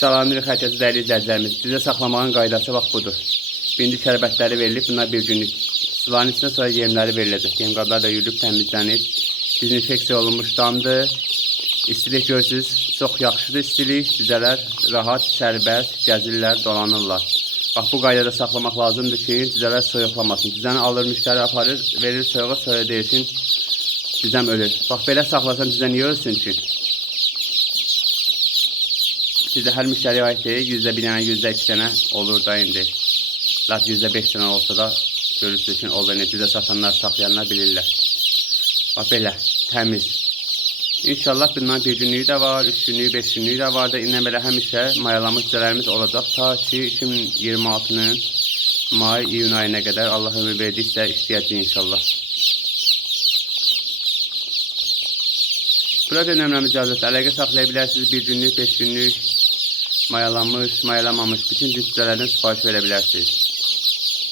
Salamünaleyküm herkese dəyərli izləyicilərimiz. Bizə saxlamağın qaydası bax budur. Bindi şərbətləri verilib, bunlar bir günlük. Suların içində sonra yemləri veriləcək. Yem qablar da yuyulub, təmizlənib. Dezinfeksiya olunmuş damdır. İstilik görürsünüz, çox yaxşıdır istilik. Cücələr rahat, sərbəst gəzirlər, dolanırlar. Bax bu qaydada saxlamaq lazımdır ki, cücələr soyuqlamasın. Cüzəni alır, müştəri aparır, verir soyuğa, sonra deyirsin, cüzəm ölür. Bax belə saxlasan cüzə niyə ölsün ki? Sizdə hər müştəriyə aid deyil, %1 dənə, %2 dənə olur da indi. Lat %5 dənə olsa da görürsünüz ki, olur. Bizə satanlar, saxlayanlar bilirlər. Bax belə, təmiz. İnşallah bundan bir günlüyü də var, 3 günlüyü, 5 günlüyü də var da. İndən belə həmişə mayalanmış cüzələrimiz olacaq. Ta ki 2026-nın may, iyun ayına qədər Allah ömür verdiksə işləyəcək inşallah. Burada nömrəmiz yazılır. Əlaqə saxlaya bilərsiniz. 1 günlük, 5 günlük, mayalanmış, mayalamamış bütün cüzələrdən sifariş verə bilərsiniz.